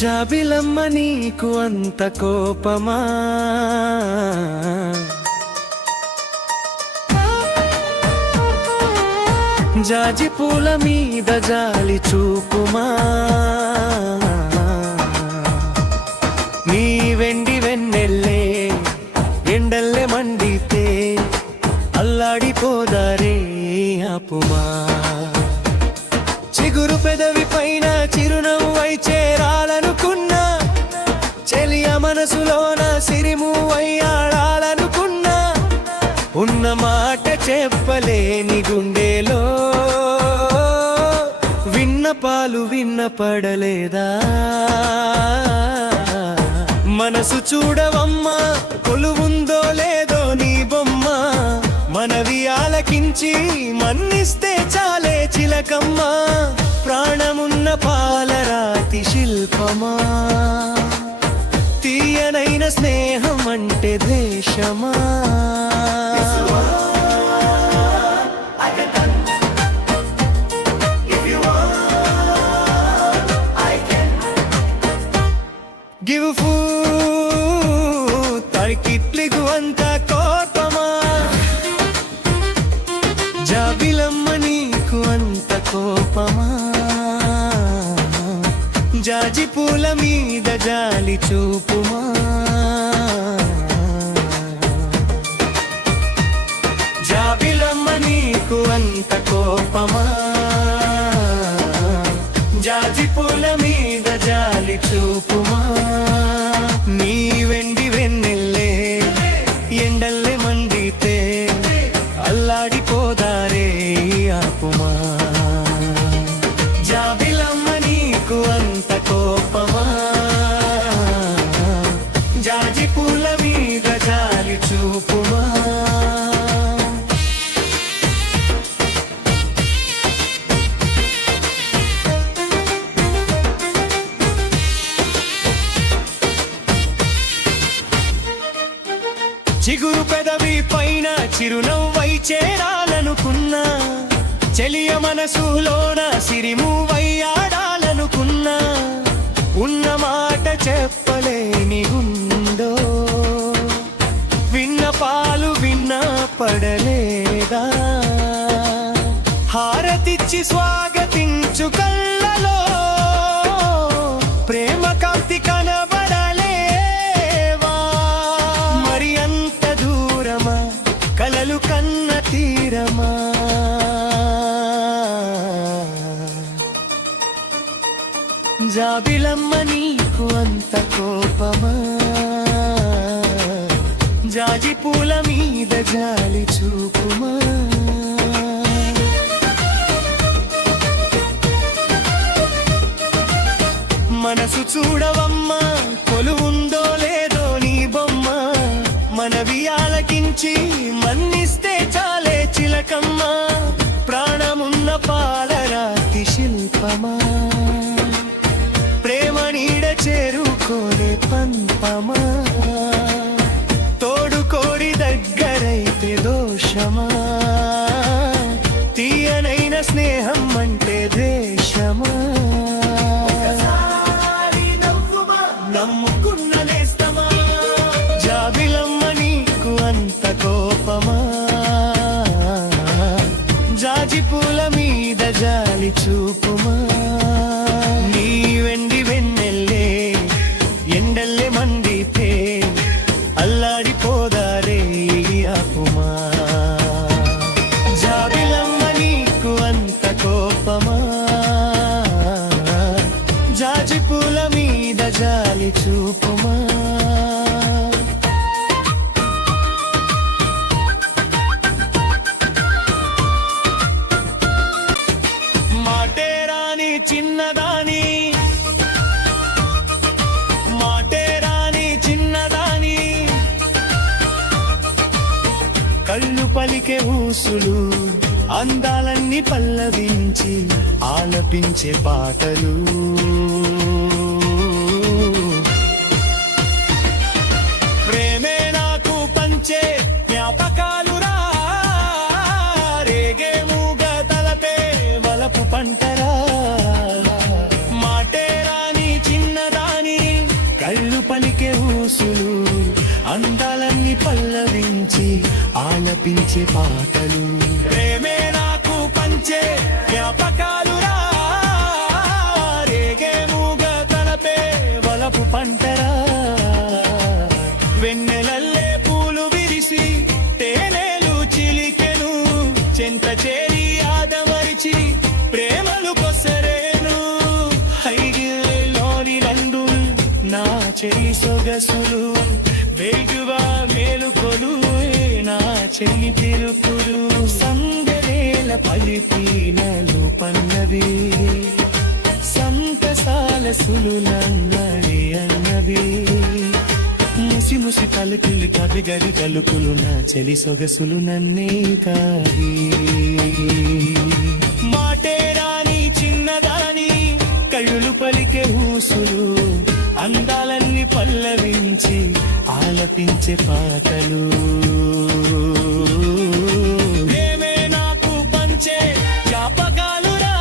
జాబిలమ్మ నీకు అంత కోపమా? జాజి పూల మీద జాలి చూపుమా? నీ వెండి వెన్నెల్లే ఎండల్లే మండితే అల్లాడిపోదారే ఆపుమా? చిగురు పెదవి పైన చిరునవ్వై చేరాలనుకున్నా, చెలియ మనసులోన సిరిమూవై ఆడాలనుకున్నా, ఉన్న మాట చెప్పలేని గుండెలో విన్నపాలు విన్నపడలేదా? మనసు చూడవమ్మా, కొలువుందో లేదో నీ బొమ్మ, మనవి ఆలకించి మన్నిస్తే చాలే చిలకమ్మా. ప్రాణమున్న పాలరాతి శిల్పమా, తీయనైన స్నేహం అంటే ద్వేషమా? గివ్ తడికిట్లిగు అంత కోపమా? జాబిలమ్మ నీకు అంత కోపమా? జాజి పూల మీద జాలి చూపుమా? జాబిలమ్మ నీకు అంత కోపమా? జాజి పూల మీద జాలి చూపుమా? నీ వెండి వెన్నెల్లే ఎండల్లే మండితే అల్లాడిపోదారే ఆపుమా? జాబిలమ్మ నీకు అంత కోపమా? జాజి పూల మీద జాలి చూపుమా? చిగురు పెదవి పైన చిరునవ్వై చేరాలనుకున్నా, చెలియ మనసులోన సిరిమూవై ఆడాలనుకున్నా, ఉన్న మాట చెప్పలేని గుండో విన్నపాలు విన్నపడలేదా? హారతిచ్చి స్వాగతించు కళ్ళలో ప్రేమ కాంతి కనబడలేవా? మరి అంత దూరమా, కలలు కన్న తీరమా? జాబిలమ్మ నీకు అంత కోపమా? జాజి పూల మీద జాలి చూపుమా? మనసు చూడవమ్మా, కొలువుందో లేదో నీ బొమ్మ, మనవి ఆలకించి మన్నిస్తే చాలే చిలకమ్మా. ప్రాణమున్న పాలరాతి శిల్పమా, ప్రేమ నీడ చేరుకోలే పంపమా, తోడు కోరి దగ్గరైతే దోషమా? తీయనైన స్నేహం అంటే ద్వేషమా? నమ్ముకున్న నేస్తమా? జాబిలమ్మ నీకు అంత కోపమా? జాజి పూల మీద జాలి చూపుమా? నీ వెండి వెన్నెల్లే ఎండల్లే మండితే అల్లాడిపోదారే ఆపుమా? జాబిలమ్మ నీకు అంత కోపమా? జాజి పూల మీద జాలి చూపుమా? మాటే రాని చిన్నదాని, మాటే రాని చిన్నదాని, కళ్ళు పలికే ఊసులు అందాలన్నీ పల్లవించి ఆలపించే పాటలు, ప్రేమే నాకు పంచే జ్ఞాపకాలు రా, రేగే మూగ తలపే వలపు పంటరా. మాటే రాని చిన్నదా ఆలపించే పాటలు ప్రేమే నాకు పంచే జ్ఞాపకాలురా రేగే మూగ తలపే వలపు పంటరా వెన్నెలల్లే పూలు విరిసి తేనెలు చిలికెను చెంత చేరి ఆదమరిచి ప్రేమలు కొసరేను హైగిల్లోని రండు నా చెయ్యి సొగసులు వెలుగువా మేలుకొలు నా చెయ్యి తిరుపులు సందరేల పలిపీనలు పన్నవి సంతసాల సులులన్నవి అన్నవి ముసి ముసి తలుపులు కవిగరి కలుపులు నా చెలి సొగసులు నన్నే కావి మాటే రాని చిన్నదాని కళ్ళు పలికే ఊసులు అందాలన్నీ పల్లవించి ఆలపించే పాటలు ప్రేమే నాకు పంచే జ్ఞాపకాలురా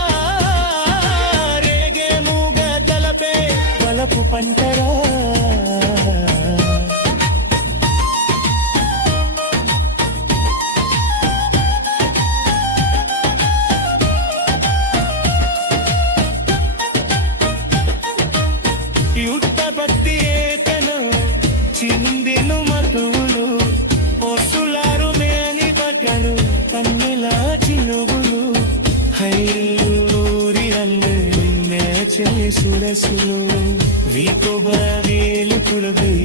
రేగే మూగ తలపే వలపు పంటరా యుట్టపత్తి ఏతను చిందిను మధువులు పొసులారు మేని పట్టలు కన్నెల చిలుగులు హైలూరి అల్లు మేచలి సురసులు వీకొబ వేలు కులవై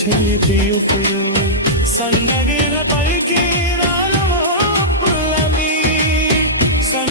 చెల్లి ప్రియుపులు